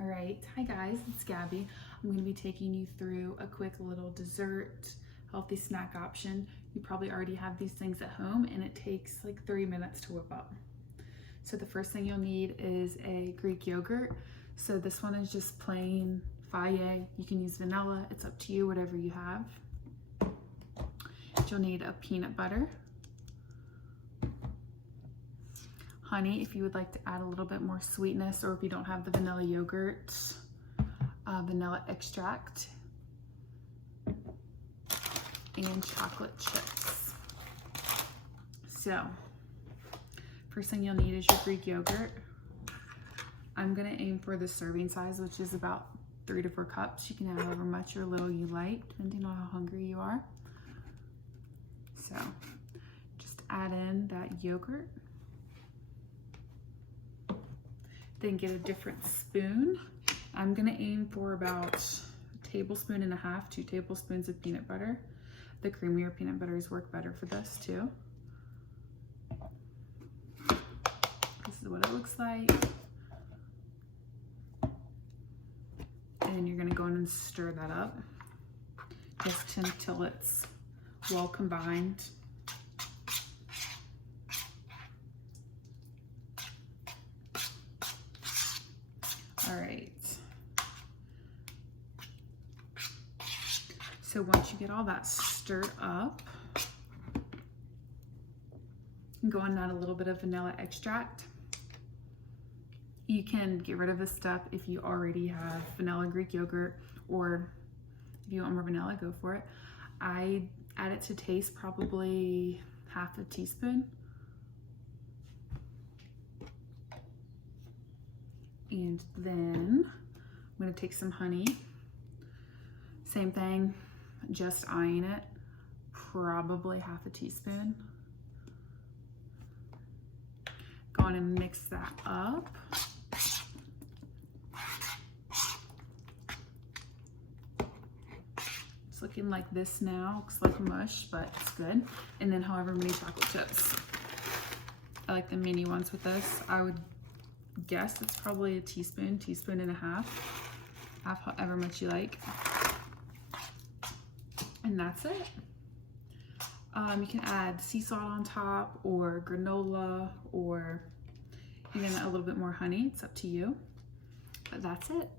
All right, hi guys, it's Gabby. I'm going to be taking you through a quick little dessert, healthy snack option. You probably already have these things at home and it takes like 3 minutes to whip up. So the first thing you'll need is a Greek yogurt. So this one is just plain Fage. You can use vanilla, it's up to you, whatever you have. You'll need a peanut butter, honey if you would like to add a little bit more sweetness, or if you don't have the vanilla yogurt, vanilla extract, and chocolate chips. So first thing you'll need is your Greek yogurt. I'm gonna aim for the serving size, which is about 3 to 4 cups. You can add however much or little you like, depending on how hungry you are. So just add in that yogurt. Then get a different spoon. I'm gonna aim for about 1.5 tablespoons, 2 tablespoons of peanut butter. The creamier peanut butters work better for this too. This is what it looks like. And you're gonna go in and stir that up just until it's well combined. All right. So once you get all that stirred up, you can go and add a little bit of vanilla extract. You can get rid of this stuff if you already have vanilla Greek yogurt, or if you want more vanilla, go for it. I add it to taste, probably 1/2 teaspoon. And then I'm gonna take some honey. Same thing, just eyeing it, probably 1/2 teaspoon. Go on and mix that up. It's looking like this now, looks like mush, but it's good. And then however many chocolate chips. I like the mini ones with this. I would guess it's probably 1 teaspoon, 1.5 teaspoons, half however much you like. And that's it. You can add sea salt on top, or granola, or even a little bit more honey. It's up to you. But that's it.